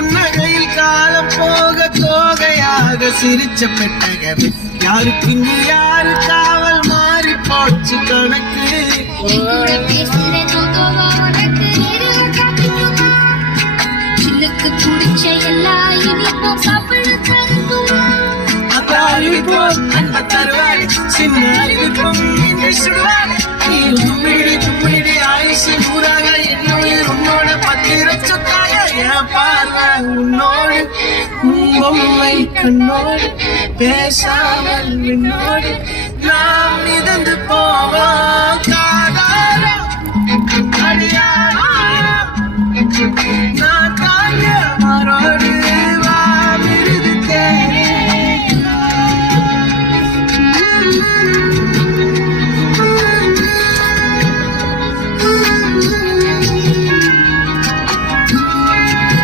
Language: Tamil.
புன்னகையில் காலம் போக தோகையாக சிரிச்ச பெட்டகமே யாருக்கு இங்கு யாரு காவல் மாறி போச்சு கணக்கு பிடிச்ச எல்லா இனிப்பும் சாப்பிட தருமா அன்ப தருவாய் சின்ன அறிவிப்பும் தும்மிடி ஆயுசு நூறாக என்னுயிர் உன்னோட பத்திர சொத்தாக என் பார்வை உன்னோடு பொம்மை கண்ணோடு பேசாமல் விண்ணோடு நாம் மிதந்து போவோம் காதாரம் அடியாரம்